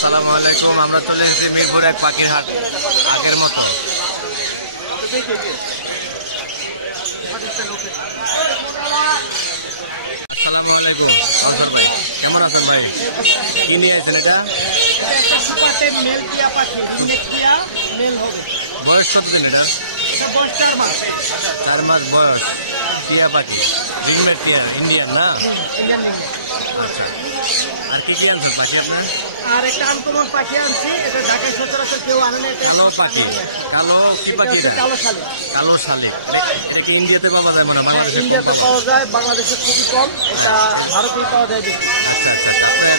আসসালামু আলাইকুম। আমরা চলে এসেছি মিরপুর এক পাখির হাট আগের মতো। আসসালামু আলাইকুম আনসার ভাই, কেমন আছেন ভাই? কি নিয়ে আছেন এটা? বয়স কত দিন এটা? 4 মাস বয়স। টিয়া পাখি, রিগমেট টিয়া, ইন্ডিয়ান না? আচ্ছা, আর কি কি আনছেন পাখি আপনার? আর একটা আনকমন পাখি আনছি, এটা ঢাকায় সচরাচর কেউ আনে না। কালো পাখি, কালো কি পাখি? কালো শালিক। কালো শালিক, এটা কি ইন্ডিয়াতে পাওয়া যায় মনে? হ্যাঁ, ইন্ডিয়াতে পাওয়া যায়, বাংলাদেশে খুবই কম। এটা ভারতেই পাওয়া যায় বেশি। আচ্ছা আচ্ছা, তারপরে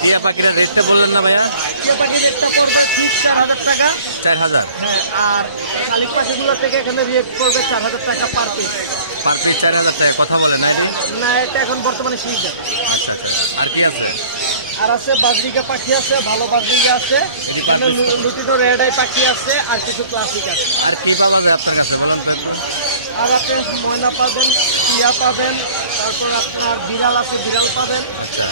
টিয়া পাখিরা রেটটা বললেন না ভাইয়া? টিয়া পাখির রেটটা পড়বে ঠিক 4000 টাকা। 4000? হ্যাঁ, আর শালিক পাখিগুলো থেকে এখানে রেট পড়বে 4000 টাকা পার পিস। পার পিস 4000 টাকা, কথা বলে না? না, এটা এখন বর্তমানে সিজন। আচ্ছা আচ্ছা, আর কি আছে? আর আছে বাজরিকা পাখি আছে, ভালো বাজরিকা আছে, লুটিনো রেড আই পাখি আছে, আর কিছু ক্লাসিক আছে। আর কি পাওয়া যায় আপনার কাছে বলেন তো? আর আপনি ময়না পাবেন, টিয়া পাবেন, তারপর আপনার বিড়াল আছে, বিড়াল পাবেন। আচ্ছা,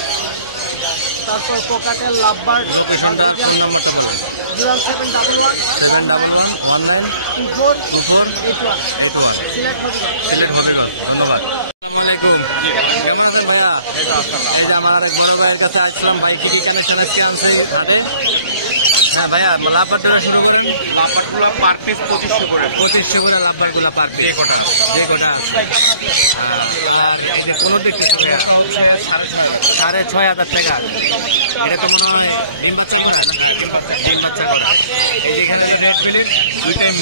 তারপর কোকাটেল, লাভবার্ড। লোকেশনটা, ফোন নাম্বারটা বলেন। 0711 711 19 24 24 81 সিলেট হবিগঞ্জ। সিলেট হবিগঞ্জ। ধন্যবাদ। আসসালামু আলাইকুম, কেমন আছেন ভাইয়া? এই যে আমার এক বড় ভাইয়ের কাছে আসলাম। ভাই কি কি কানেকশন আজকে আনছে হাটে? হ্যাঁ ভাইয়া, লাভবার্ডটা শুরু করেন। লাভবার্ডগুলো পার পিস 2500 করে। 2500 করে লাভবার্ডগুলো পার পিস। যে কোটা আছে। আর এই যে কোনো দেখতেছি ভাইয়া 6500 টাকা। এটা তো মনে হয় ডিম বাচ্চা করা না? ডিম বাচ্চা করা। এই যেখানে রেড বেলির দুইটাই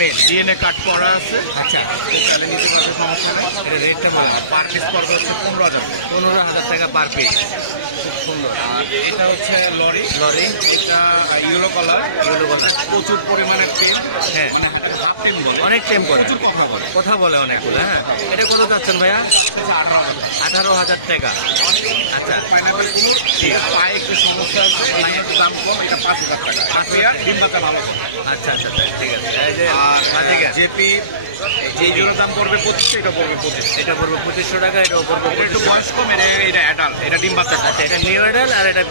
মেল ডিএনএ কাট করা আছে। আচ্ছা, তাহলে নিতে পারবে, সমস্যা নেই। এটা রেটটা বলেন। পার পিস পড়বে হচ্ছে 15000। 15000 টাকা পার পিস। খুব সুন্দর। আর এটা হচ্ছে লরি। এটা ইয়েলো কালার। প্রচুর পরিমাণে টেম। হ্যাঁ, হাফ টেম বলে, অনেক টেম করে, প্রচুর কথা বলে। কথা বলে অনেকগুলো। হ্যাঁ, এটা কত যাচ্ছেন ভাইয়া? 18,000 টাকা। আচ্ছা, পাইনাপেল গুলো পায়ে একটু সমস্যা আছে, এই জন্য দাম কম। এটা 5000 টাকা। ডিম বাচ্চা ভালো। আচ্ছা আচ্ছা, ঠিক আছে। এই যে আর জেপি, এই জোড়ার দাম পড়বে 2500, এটা পড়বে 2500। এটা পড়বে 2500 টাকা, এটা পড়বে এটা একটু বয়স কম, এটা অ্যাডাল্ট, এটা ডিম বাচ্চা। আচ্ছা, এটা নিউ অ্যাডাল আর এটা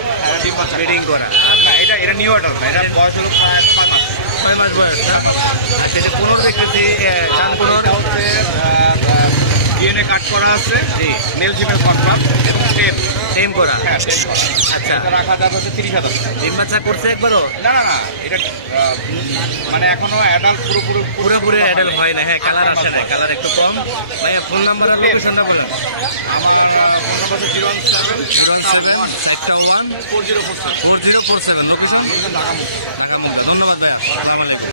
ডিম বাচ্চা ব্রিডিং করা। না, এটা নিউ অ্যাডাল্ট না, এটা বয়স হলো 6 মাস। 6 মাস বয়স না? আচ্ছা, এটা 15 দেখতেছি, চান 15 হচ্ছে ডিএনএ কাট করা আছে। জি, মেল ফিমেল কনফার্ম এবং টেম করা। হ্যাঁ, আচ্ছা, রাখা যাবে হচ্ছে 30,000। ডিম বাচ্চা করছে একবারও? না, এটা মানে এখনো অ্যাডাল্ট পুরোপুরি অ্যাডাল হয় না। হ্যাঁ, কালার আসে না, কালার একটু কম। ভাইয়া ফোন নাম্বার আর লোকেশনটা বলেন। আমার ফোন নাম্বার হচ্ছে 07 41 4047। লোকেশন ঢাকামুখী। ধন্যবাদ ভাইয়া, আসসালামু আলাইকুম।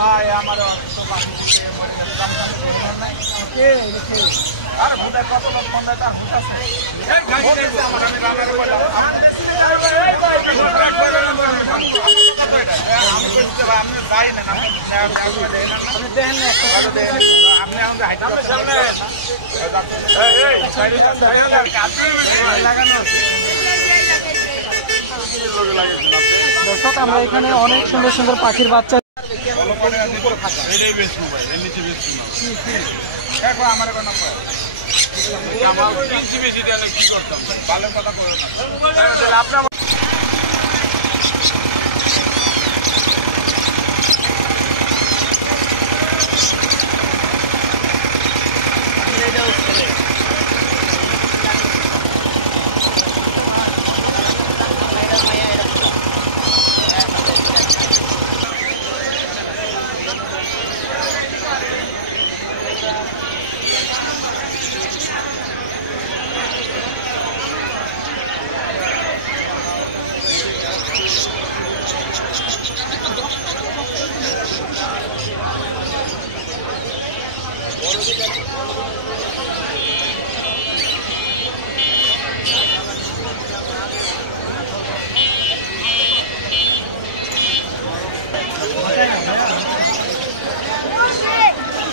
ভাই আমার আর ভুটার কত ফোন দেয়, তার ভুট আছে। দর্শক, আমরা এখানে অনেক সুন্দর সুন্দর পাখির বাচ্চা। আমার বেশি দেওয়া কি করতাম, ভালো কথা করে আপনার।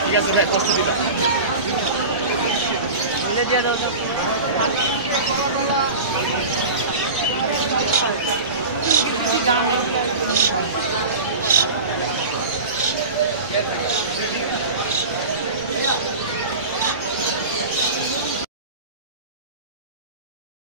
ঠিক আছে ভাই, কষ্ট দিলাম। Yeah.